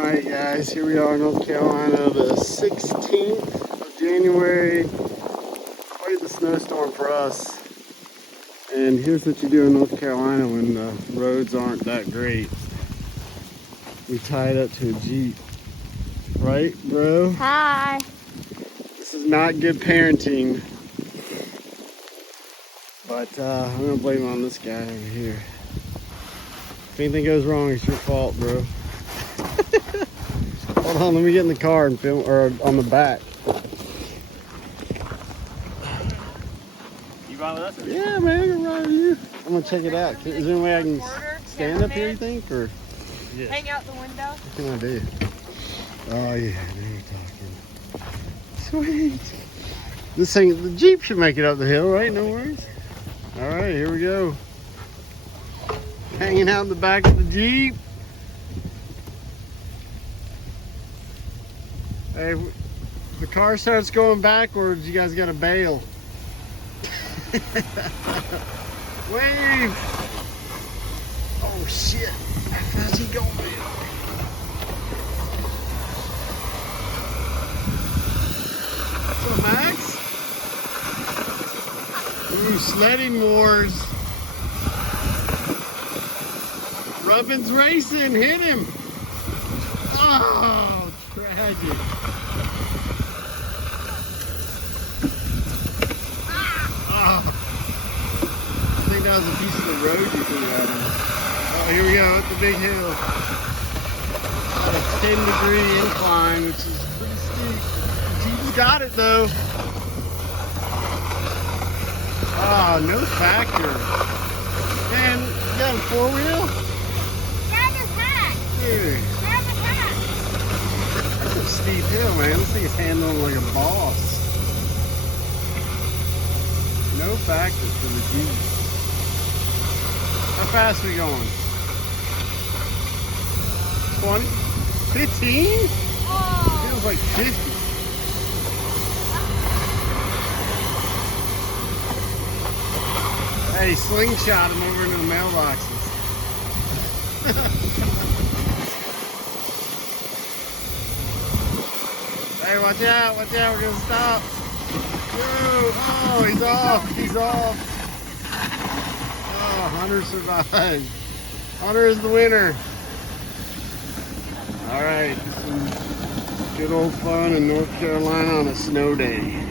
Alright guys, here we are in North Carolina, the 16th of January. Quite the snowstorm for us. And here's what you do in North Carolina when the roads aren't that great. We tie it up to a Jeep. Right, bro? Hi. This is not good parenting. But I'm gonna blame it on this guy over here. If anything goes wrong, it's your fault, bro. Hold on, let me get in the car and film, or on the back. You ride with us? Yeah, man, I can ride with you. I'm gonna check it out. Is there any way I can stand up here, you think? Or Yeah. Hang out the window. what can I do? Oh yeah, now you're talking. Sweet. This thing, the Jeep should make it up the hill, right? No worries. All right, here we go. Hanging out in the back of the Jeep. Hey, if the car starts going backwards, you guys gotta bail. Wave! Oh shit! How fast he going? What's up, Max? Ooh, sledding wars. Rubbin's racing, hit him! Oh, tragic. I think that was a piece of the road you threw at him. Oh, here we go, at the big hill. Got a 10-degree incline, which is pretty steep. Jeep's got it though. Oh, no factor. Man, you got a four-wheel? Grab his hat. Dude, Grab his hat. that's a steep hill, man. This thing is handling like a boss. No factor for the Jeep. How fast are we going? 20? 15? Oh. Feels like 50. Hey, slingshot him over into the mailboxes. Hey, watch out, we're gonna stop. Whoa, oh, he's off. Oh, Hunter survived. Hunter is the winner. All right, some good old fun in North Carolina on a snow day.